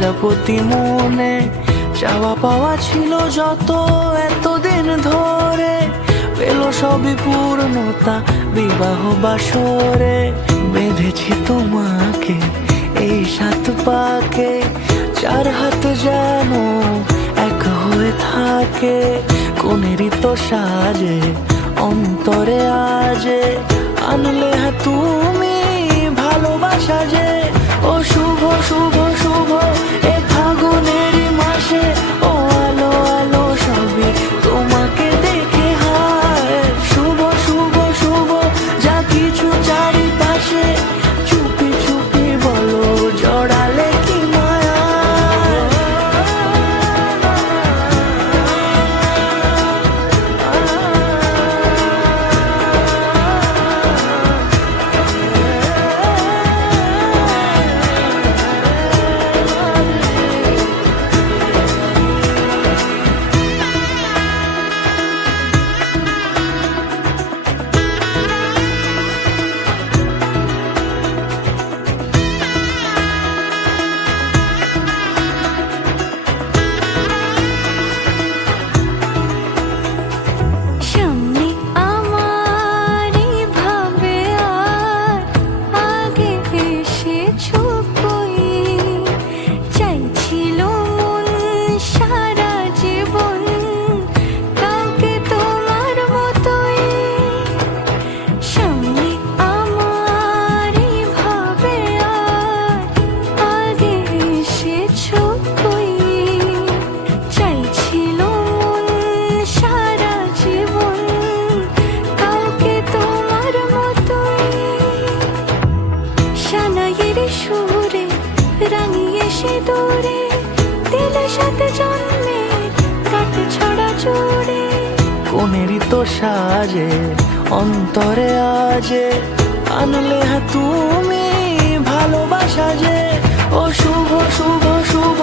প্রজাপতি মনে চাওয়া পাওয়া ছিল যত এতদিন ধরে, পেল সবই পূর্ণতা বিবাহ বাসরে। বেঁধেছি তোমাকে এই 7 পাকে, 4 হাত যেন এক হয়ে থাকে। কোনেরই তো সাজে অন্তরে আজে, আনলে তুমি ভালোবাসা যে। ও শুভ শুভ শুভ এ ফাগুনেরই মাসে, ও আলো আলো সবই তোমাকে দেখে হায়। শুভ শুভ শুভ যা কিছু চারিপাশে, চুপি চুপি বলো জড়ালে কি মায়া। রাঙিয়ে সে দূরে দিলে 7 জন্মের কাট ছড়া জোড়ে। কোনেরই তো সাজে অন্তরে আজে, আনলে তুমি ভালোবাসা যে। ও শুভ শুভ শুভ